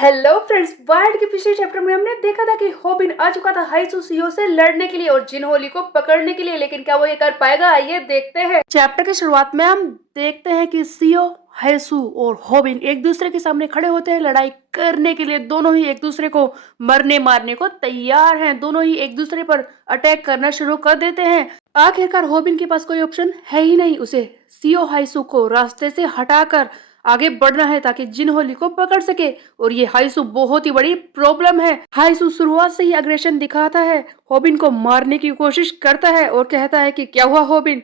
Hello friends, world के पिछले chapter में हमने देखा था कि होबिन आ चुका था हाइसू सीओ से लड़ने के लिए और जिनहोली को पकड़ने के लिए, लेकिन क्या वो ये कर पाएगा? आइए देखते हैं। चैप्टर की शुरुआत में हम देखते हैं कि सीओ, हाइसू और होबिन एक दूसरे के सामने खड़े होते हैं लड़ाई करने के लिए। दोनों ही एक दूसरे को मरने मारने को तैयार हैं। दोनों ही एक दूसरे पर अटैक करना शुरू कर देते हैं। आखिरकार होबिन के पास कोई ऑप्शन है ही नहीं, उसे सीओ हाइसू को रास्ते से हटाकर आगे बढ़ना है ताकि जिनहोली को पकड़ सके। और ये हाइसू बहुत ही बड़ी प्रॉब्लम है। हाइसू शुरुआत से ही अग्रेशन दिखाता है, होबिन को मारने की कोशिश करता है और कहता है कि क्या हुआ होबिन,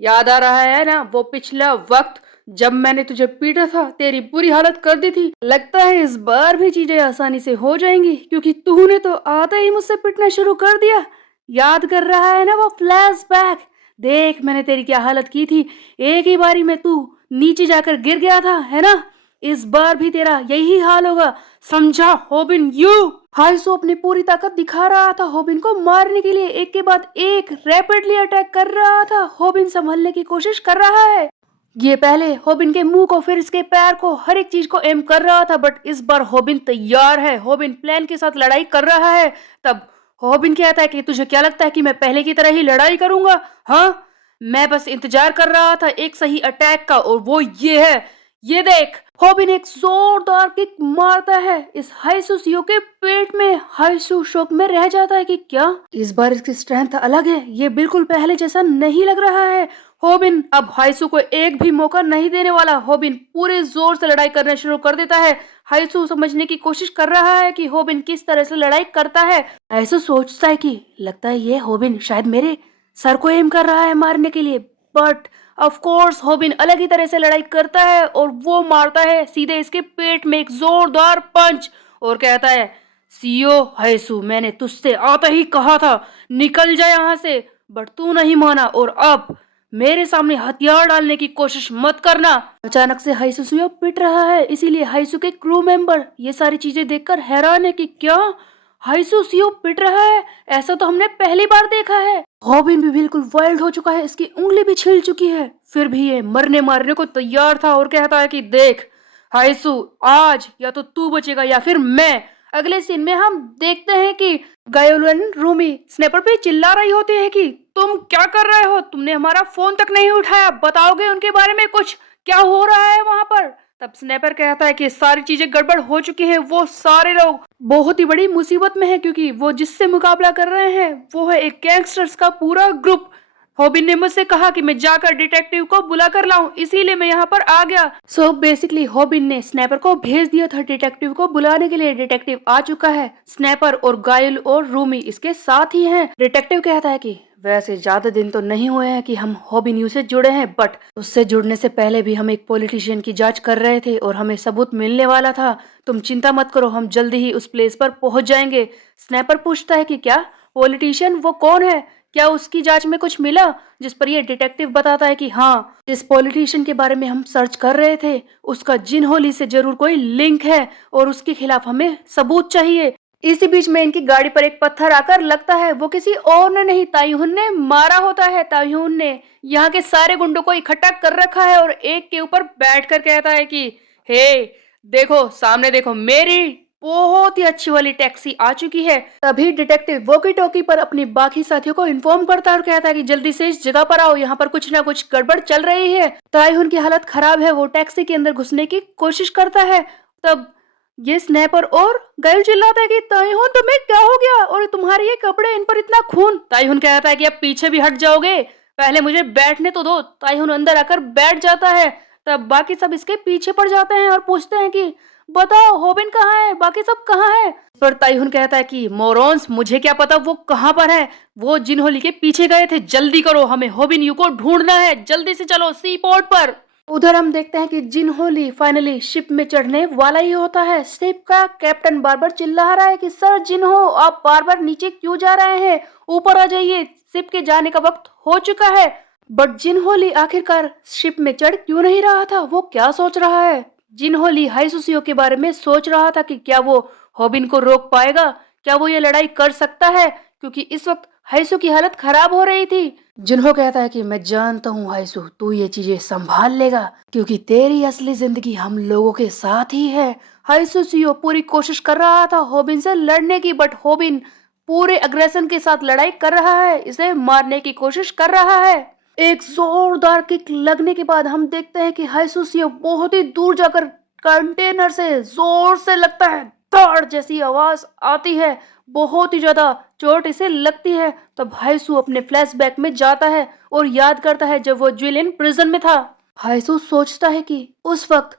याद आ रहा है ना वो पिछला वक्त जब मैंने तुझे पीटा था, तेरी बुरी हालत कर दी थी। लगता है इस बार भी चीजें आसानी से हो जाएंगी क्योंकि तूने तो आते ही मुझसे पिटना शुरू कर दिया। याद कर रहा है ना वो फ्लैशबैक? देख मैंने तेरी क्या हालत की थी, एक ही बारी में तू नीचे जाकर गिर गया था, है ना? इस बार भी तेरा यही हाल होगा, समझा होबिन यू? हाइसू अपनी पूरी ताकत दिखा रहा था होबिन को मारने के लिए। एक के बाद एक रैपिडली अटैक कर रहा था। होबिन संभलने की कोशिश कर रहा है। ये पहले होबिन के मुंह को, फिर इसके पैर को, हर एक चीज को एम कर रहा था, बट इस बार होबिन तैयार है। होबिन प्लान के साथ लड़ाई कर रहा है। तब होबिन कहता है कि तुझे क्या लगता है कि मैं पहले की तरह ही लड़ाई करूंगा? हाँ, मैं बस इंतजार कर रहा था एक सही अटैक का, और वो ये है, ये देख। होबिन एक जोरदार किक मारता है इस हाइसू सीओ के पेट में। हाइसू शॉक में रह जाता है कि क्या इस बार इसकी स्ट्रेंथ अलग है, ये बिल्कुल पहले जैसा नहीं लग रहा है। होबिन अब हाइसू को एक भी मौका नहीं देने वाला। होबिन पूरे जोर से लड़ाई करना शुरू कर देता है। हाइसू समझने की कोशिश कर रहा है कि होबिन किस तरह से लड़ाई करता है। हाइसू सोचता है कि लगता है ये होबिन शायद मेरे सर को एम कर रहा है मारने के लिए, बट ऑफ कोर्स होबिन अलग ही तरह से लड़ाई करता है और वो मारता है सीधे इसके पेट में एक जोरदार पंच और कहता है, सीओ हाइसू, मैंने तुझसे आता ही कहा था निकल जा यहाँ से, बट तू नहीं माना और अब मेरे सामने हथियार डालने की कोशिश मत करना। अचानक से हाइसू सीओ पिट रहा है, इसीलिए हाइसू के क्रू मेंबर ये सारी चीजें देखकर हैरान है कि क्या हाइसू सीओ पिट रहा है, ऐसा तो हमने पहली बार देखा है। होबिन भी बिल्कुल वाइल्ड हो चुका है, इसकी उंगली भी छिल चुकी है, फिर भी ये मरने मारने को तैयार था और कहता है कि देख हाइसू, आज या तो तू बचेगा या फिर मैं। अगले सीन में हम देखते हैं कि गायोलन रूमी स्नैपर पे चिल्ला रही होती है कि तुम क्या कर रहे हो, तुमने हमारा फोन तक नहीं उठाया, बताओगे उनके बारे में कुछ, क्या हो रहा है वहां पर? तब स्नैपर कहता है कि सारी चीजें गड़बड़ हो चुकी हैं, वो सारे लोग बहुत ही बड़ी मुसीबत में है क्योंकि वो जिससे मुकाबला कर रहे हैं वो है एक गैंगस्टर्स का पूरा ग्रुप। होबिन ने मुझसे कहा कि मैं जाकर डिटेक्टिव को बुला कर लाऊं, इसीलिए मैं यहाँ पर आ गया। सो बेसिकली होबिन ने स्नैपर को भेज दिया था डिटेक्टिव को बुलाने के लिए। डिटेक्टिव आ चुका है, स्नैपर और गायल और रूमी इसके साथ ही हैं। डिटेक्टिव कहता है कि वैसे ज्यादा दिन तो नहीं हुए हैं कि हम होबिन यू से जुड़े हैं, बट उससे जुड़ने से पहले भी हम एक पॉलिटिशियन की जांच कर रहे थे और हमें सबूत मिलने वाला था। तुम चिंता मत करो, हम जल्दी ही उस प्लेस पर पहुंच जाएंगे। स्नैपर पूछता है कि क्या पॉलिटिशियन, वो कौन है, क्या उसकी जांच में कुछ मिला? जिस पर ये डिटेक्टिव बताता है कि हाँ, जिस पॉलिटिशियन के बारे में हम सर्च कर रहे थे उसका जिनहोली से जरूर कोई लिंक है और उसके खिलाफ हमें सबूत चाहिए। इसी बीच में इनकी गाड़ी पर एक पत्थर आकर लगता है, वो किसी और ने नहीं, ताइहुन ने मारा होता है। ताइहुन ने यहाँ के सारे गुंडों को इकट्ठा कर रखा है और एक के ऊपर बैठकर कहता है कि हे देखो, सामने देखो, मेरी बहुत ही अच्छी वाली टैक्सी आ चुकी है। तभी डिटेक्टिव वॉकी टॉकी पर अपने बाकी साथियों को इन्फॉर्म करता है और कहता है कि जल्दी से इस जगह पर आओ, यहाँ पर कुछ ना कुछ गड़बड़ चल रही है। ताइहुन की हालत खराब है, वो टैक्सी के अंदर घुसने की कोशिश करता है। तब ये स्नैपर और गायल चिल्लाता है कि ताइहुन तुम्हें क्या हो गया और तुम्हारे ये कपड़े, इन पर इतना खून। ताइहुन कहता है कि अब पीछे भी हट जाओगे, पहले मुझे बैठने तो दो। ताइहुन अंदर आकर बैठ जाता है। तब बाकी सब इसके पीछे पड़ जाते हैं और पूछते हैं कि बताओ होबिन कहाँ है, बाकी सब कहाँ है? पर ताइहुन कहता है कि मोरॉन्स, मुझे क्या पता वो कहाँ पर है, वो जिनहोली के पीछे गए थे, जल्दी करो, हमें होबिन यू को ढूंढना है, जल्दी से चलो सी पोर्ट पर। उधर हम देखते हैं कि जिनहोली फाइनली शिप में चढ़ने वाला ही होता है। शिप का कैप्टन बार बार चिल्ला रहा है कि सर जिन्हो, आप बार बार नीचे क्यों जा रहे हैं, ऊपर आ जाइए, शिप के जाने का वक्त हो चुका है। बट जिनहोली आखिरकार शिप में चढ़ क्यों नहीं रहा था, वो क्या सोच रहा है? जिनहोली हाइसुसियो के बारे में सोच रहा था कि क्या वो होबिन को रोक पाएगा, क्या वो ये लड़ाई कर सकता है, क्योंकि इस वक्त हाइसू की हालत खराब हो रही थी। जिन्हो कहता है कि मैं जानता हूँ हाइसू, तू ये चीजें संभाल लेगा क्योंकि तेरी असली जिंदगी हम लोगों के साथ ही है। हाइसू सीओ पूरी कोशिश कर रहा था होबिन से लड़ने की, बट होबिन पूरे अग्रेशन के साथ लड़ाई कर रहा है, इसे मारने की कोशिश कर रहा है। एक जोरदार किक लगने के बाद हम देखते हैं कि हाइसू सीओ बहुत ही दूर जाकर कंटेनर से जोर से लगता है, धड़ जैसी आवाज आती है, बहुत ही ज्यादा चोट इसे लगती है। तब हाइसू अपने फ्लैशबैक में जाता है और याद करता है जब वो जुलियन प्रिजन में था। हाइसू सोचता है कि उस वक्त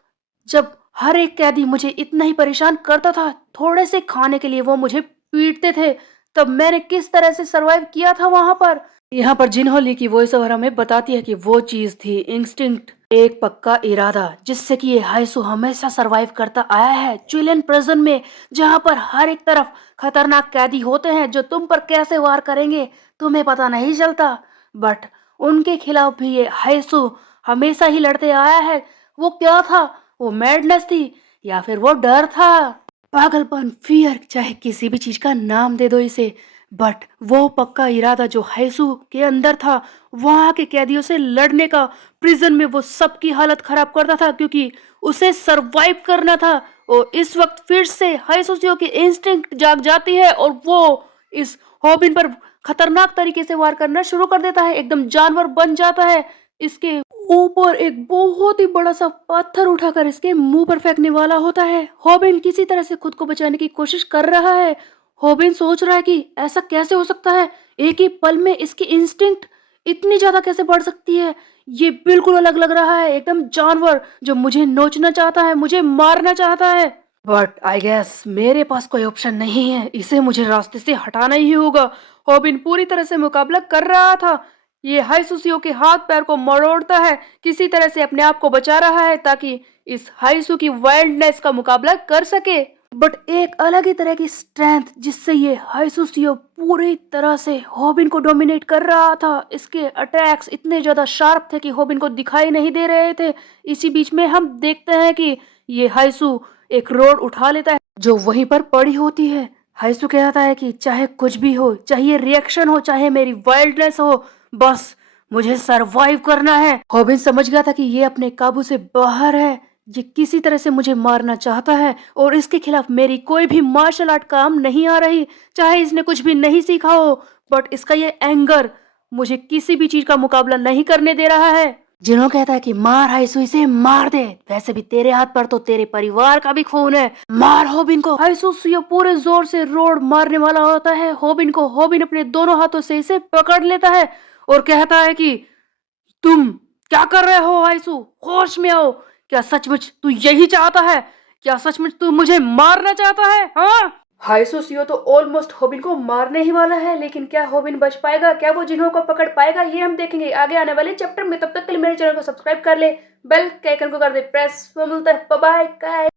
जब हर एक कैदी मुझे इतना ही परेशान करता था, थोड़े से खाने के लिए वो मुझे पीटते थे, तब मैंने किस तरह से सरवाइव किया था वहां पर। यहाँ पर जिन्हो ली की वॉइस ओवर हमें बताती है कि वो चीज थी इंस्टिंक्ट, एक पक्का इरादा, जिससे कि ये हाइसू हमेशा सरवाइव करता आया है जुलियन प्रिजन में, जहाँ पर हर एक तरफ खतरनाक कैदी होते हैं जो तुम पर कैसे वार करेंगे तुम्हें पता नहीं चलता। बट उनके खिलाफ भी ये हाइसू हमेशा ही लड़ते आया है। वो क्या था? वो मैडनेस थी या फिर वो डर था, पागलपन, फियर, चाहे किसी भी चीज का नाम दे दो इसे, बट वो पक्का इरादा जो हाइसू के अंदर था वहां के कैदियों से लड़ने का, प्रिजन में वो सबकी हालत खराब करता था क्योंकि उसे सरवाइव करना था। और इस वक्त फिर से हाइसोसियो की इंस्टिंक्ट जाग जाती है और वो इस हॉबिन पर खतरनाक तरीके से वार करना शुरू कर देता है, एकदम जानवर बन जाता है। इसके ऊपर एक बहुत ही बड़ा सा पत्थर उठाकर इसके मुंह पर फेंकने वाला होता है। हॉबिन किसी तरह से खुद को बचाने की कोशिश कर रहा है। हॉबिन सोच रहा है कि ऐसा कैसे हो सकता है, एक ही पल में इसकी इंस्टिंक्ट इतनी ज्यादा कैसे बढ़ सकती है। ये बिल्कुल अलग लग रहा है, एकदम जानवर जो मुझे नोचना चाहता है, मुझे मारना चाहता है। बट आई गेस मेरे पास कोई ऑप्शन नहीं है, इसे मुझे रास्ते से हटाना ही होगा। हॉबिन पूरी तरह से मुकाबला कर रहा था। ये हाइसुसियो के हाथ पैर को मरोड़ता है, किसी तरह से अपने आप को बचा रहा है ताकि इस हाइसु की वाइल्डनेस का मुकाबला कर सके। बट एक अलग ही तरह की स्ट्रेंथ जिससे ये हाइसुसियो पूरी तरह से हॉबिन को डोमिनेट कर रहा था। इसके अटैक्स इतने ज्यादा शार्प थे कि हॉबिन को दिखाई नहीं दे रहे थे। इसी बीच में हम देखते हैं कि ये हाइसु एक रोड उठा लेता है जो वहीं पर पड़ी होती है। हाइसु कहता है कि चाहे कुछ भी हो, चाहे रिएक्शन हो, चाहे मेरी वाइल्डनेस हो, बस मुझे सरवाइव करना है। हॉबिन समझ गया था कि ये अपने काबू से बाहर है, ये किसी तरह से मुझे मारना चाहता है और इसके खिलाफ मेरी कोई भी मार्शल आर्ट काम नहीं आ रही, चाहे इसने कुछ भी नहीं सीखा हो। बट इसका ये एंगर मुझे किसी भी चीज का मुकाबला नहीं करने दे रहा है। जिन्हों कहता है कि मार हाइसू, इसे मार दे, वैसे भी तेरे हाथ पर तो तेरे परिवार का भी खून है, मार हॉबिन को। हाइसू सुयो पूरे जोर से रोड मारने वाला होता है हॉबिन को। हॉबिन अपने दोनों हाथों से इसे पकड़ लेता है और कहता है कि तुम क्या कर रहे हो हाइसू, होश में आओ। क्या सचमुच तू यही चाहता है? क्या सचमुच तू मुझे मारना चाहता है? हाँ, हाइसू सीओ तो ऑलमोस्ट हॉबिन को मारने ही वाला है, लेकिन क्या हॉबिन बच पाएगा? क्या वो जिन्हों को पकड़ पाएगा? ये हम देखेंगे आगे आने वाले चैप्टर में। तब तक के लिए मेरे चैनल को सब्सक्राइब कर ले, बेल के आइकन को कर दे प्रेस। मिलता है, बाय बाय।